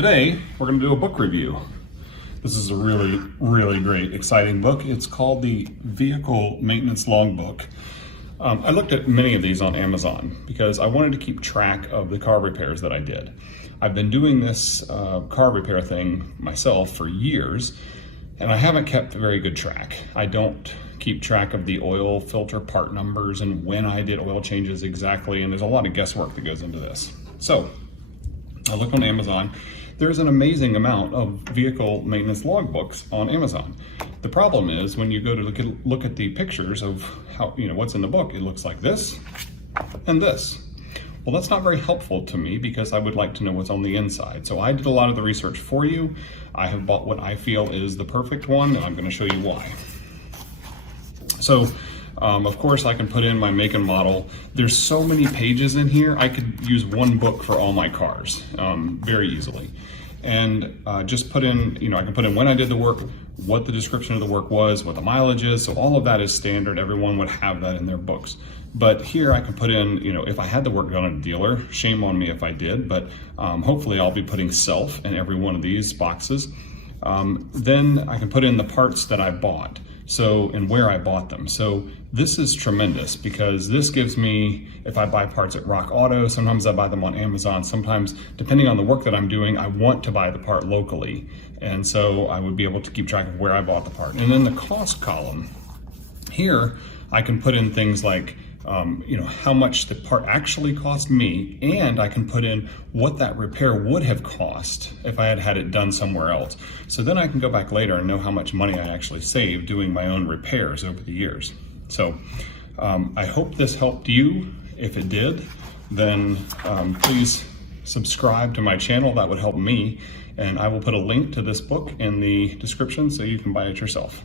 Today, we're going to do a book review. This is a really great, exciting book. It's called the Vehicle Maintenance Logbook. I looked at many of these on Amazon because I wanted to keep track of the car repairs that I did. I've been doing this car repair thing myself for years, and I haven't kept very good track. I don't keep track of the oil filter part numbers and when I did oil changes exactly, and there's a lot of guesswork that goes into this. So I looked on Amazon. There's an amazing amount of vehicle maintenance logbooks on Amazon. The problem is when you go to look at the pictures of how, what's in the book, it looks like this and this. Well, that's not very helpful to me because I would like to know what's on the inside. So I did a lot of the research for you. I have bought what I feel is the perfect one, and I'm going to show you why. So, of course, I can put in my make and model. There's so many pages in here, I could use one book for all my cars very easily. And just put in, I can put in when I did the work, what the description of the work was, what the mileage is. So all of that is standard. Everyone would have that in their books. But here I can put in, if I had the work done at a dealer, shame on me if I did, but hopefully I'll be putting self in every one of these boxes. Then I can put in the parts that I bought. So, and where I bought them. So this is tremendous because this gives me, if I buy parts at Rock Auto, sometimes I buy them on Amazon, sometimes depending on the work that I'm doing, I want to buy the part locally. And so I would be able to keep track of where I bought the part. And then the cost column, here I can put in things like, how much the part actually cost me, and I can put in what that repair would have cost if I had had it done somewhere else. So then I can go back later and know how much money I actually saved doing my own repairs over the years. So I hope this helped you. If it did, then please subscribe to my channel. That would help me. And I will put a link to this book in the description so you can buy it yourself.